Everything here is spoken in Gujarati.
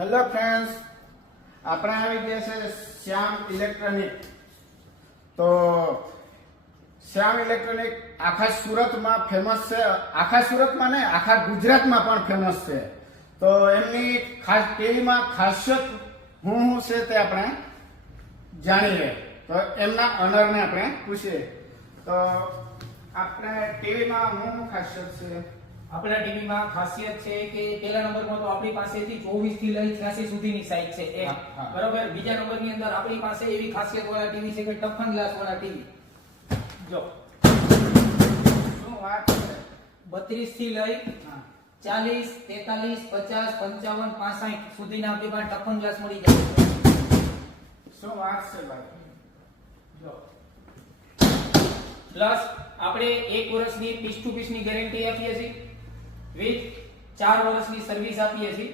હેલો ફ્રેન્ડ્સ, આપણે આવી ગયા છે શ્યામ ઇલેક્ટ્રોનિક. તો શ્યામ ઇલેક્ટ્રોનિક આખા સુરતમાં ફેમસ છે. આખા સુરતમાં નહીં, આખા ગુજરાતમાં પણ ફેમસ છે. તો એમની ખાસ ટીવીમાં ખાસિયત શું છે તે આપણે જાણીએ. તો એમના ઓનરને આપણે પૂછીએ. તો આપણે ટીવીમાં શું ખાસિયત છે? આપણા ટીવીમાં ખાસિયત છે કે પહેલા નંબરમાં તો આપણી પાસેથી 24 થી લઈ 86 સુધીની સાઈઝ છે એક. બરોબર. બીજા નંબરની અંદર આપણી પાસે એવી ખાસિયત વાળા ટીવી છે કે ટફન ગ્લાસ વાળા ટીવી. જો શું વાત છે? 32 થી લઈ 40, 43, 50, 55, 65 સુધીના આપણી પાસે ટફન ગ્લાસ મળી જાય છે. શું વાત છે ભાઈ? જો પ્લસ આપણે 1 વર્ષની પીસ ટુ પીસ ની ગેરંટી આપીએ છીએ વિથ 4 વર્ષની સર્વિસ આપીએ છીએ.